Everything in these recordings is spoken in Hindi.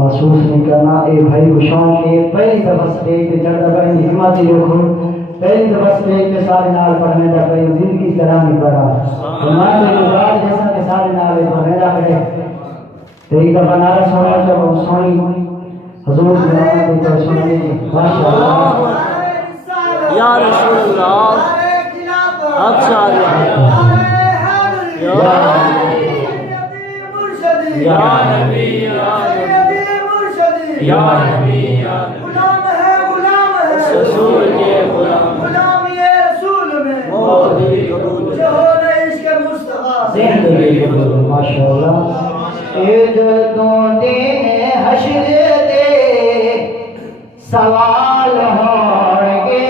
महसूस नहीं करना ए भाई को शौक है पहली दफा स्टेज पे चढ़ता भाई हिम्मत ही रखो पहली दफा स्टेज पे सारे नाल पढ़ने का भाई जिंदगी तरह नहीं पढ़ा हमारे गुजार जैसा के सारे नाल पढ़ने का पड़े एक दफा नारा सुना जब सोनी हुजूर की तो सुनी माशाअल्लाह या रसूल अल्लाह अच्छा या नबी या नबी गुलाम है रसूल के गुलाम गुलामी है रसूल में मौत भी कबूल जो होने इसके मुस्तफा जिंदगी कबूल माशाअल्लाह ए जदों दिन हश्र दे सवाल होंगे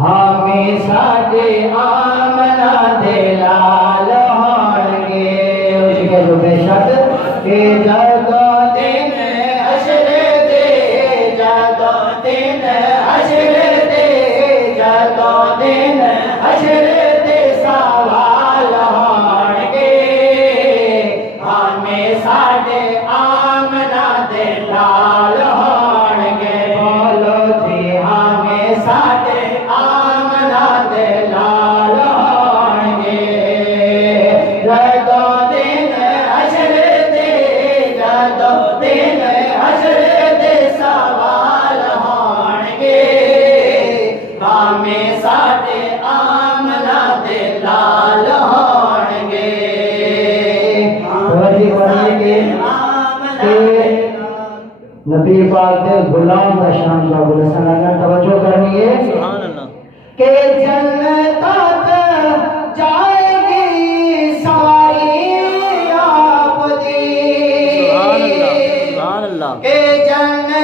हमें साडे आमना दे लाल होंगे उसके जो बेशक के जदों दिन हश्र दे जदों दिन हश्र दे जदों दिन हश्र दे सवाल होंगे हमें साडे आमना दे लाल होंगे बोलो जी हमें साडे आमना दे लाल होंगे जदों दिन हश्र दे जदों दिन हश्र दे सवाल होंगे हमें साडे आमना दे लाल होंगे नबी पाक दे गुलाम दा शान का गुलशन अगर तवज्जो करनी है सुभान अल्लाह के जन्नत तक जाएगी सवारी आप दी सुभान अल्लाह के जन्नत